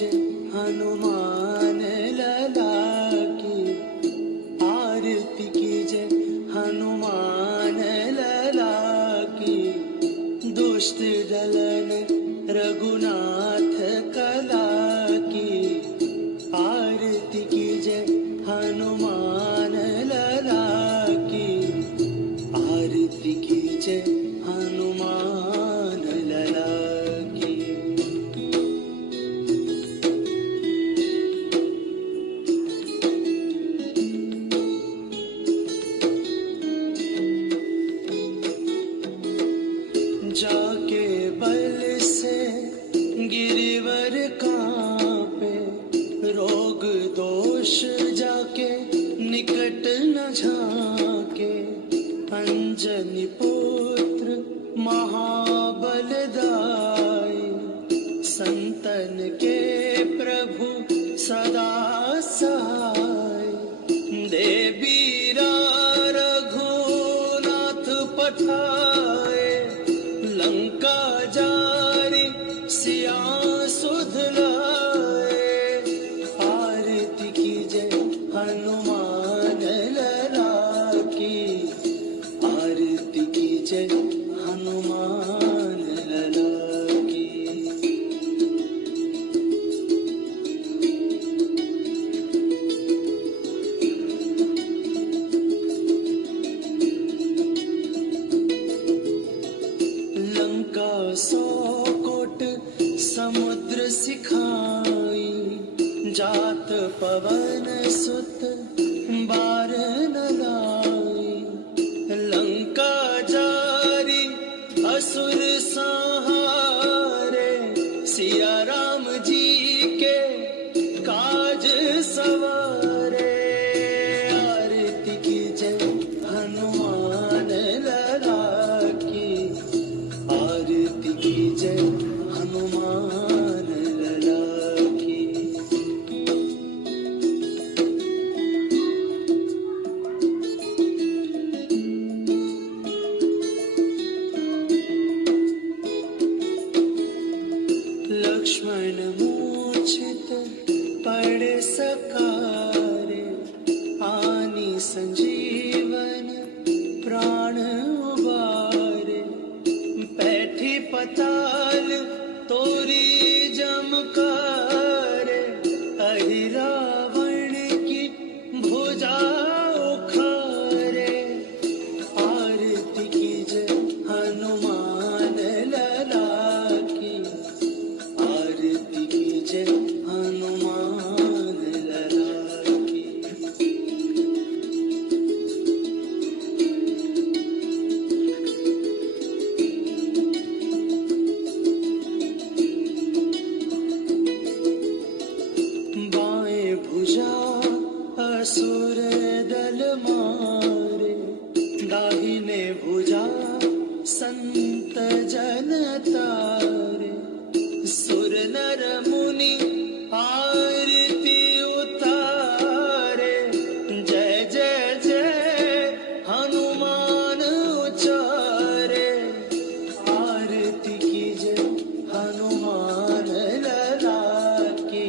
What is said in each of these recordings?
जय हनुमान लला की, आरती कीजिए हनुमान लला की। दुष्ट दलन रघुनाथ कला की, आरती कीजिए हनुमान लला की, आरती कीजिए हनुमान लला की। जाके बल से गिरिवर कांपे, रोग दोष जाके निकट न झाके। अंजनी पुत्र महाबलदाई, संतन के प्रभु सदा सहाय। देवीरा रघुनाथ पठाए, लंका जारी सिया सुध लाए। आरती कीजिए हनुमान लला की, आरती कीजिए हनुमान लला की। लंका 100 कोट समुद्र सिखाई, जात पवन सुत बार न लाई। लंका जारी असुर संहारे, सिया राम जी के काज सवारे। आरती कीजिए हनुमान लला की, आरती कीजिए हनुमान लला की। लक्ष्मण मूर्छित पड़े सकारे, आनी संजीवन प्राण उबारे। बैठी पताल तोरी जमकारे, अहि रावण की भुजा उखारे। आरती कीजिए हनुमान लला की, आरती कीजिए हनुमान लला की। बाएं भुजा असुर दल मारे, दाहिने भुजा संत जन तारे। सुर नर मुनि आरती उतारे, जय जय जय हनुमान उचारे। आरती कीजिए हनुमान लला की,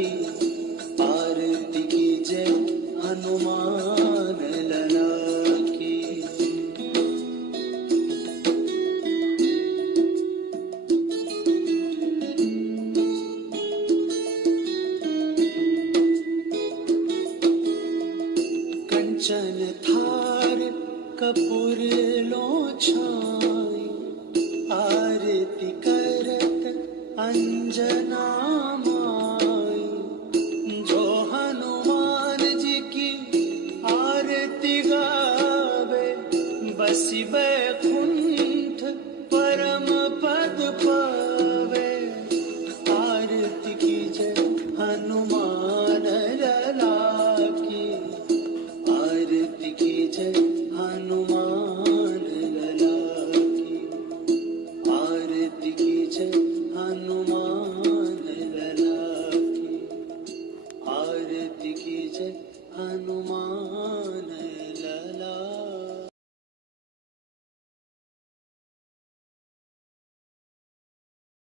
आरती कीजिए हनुमान लला की। कंचन थार कपूर लो छाई, आरती करत अंजना माई। जो हनुमान जी की आरती गावे, बसी बैकुंठ परम पद पावे। आरती कीजिए हनुमान लला की, आरती कीजिए हनुमान लला की, आरती कीजिए हनुमान लला की, आरती कीजिए हनुमान लला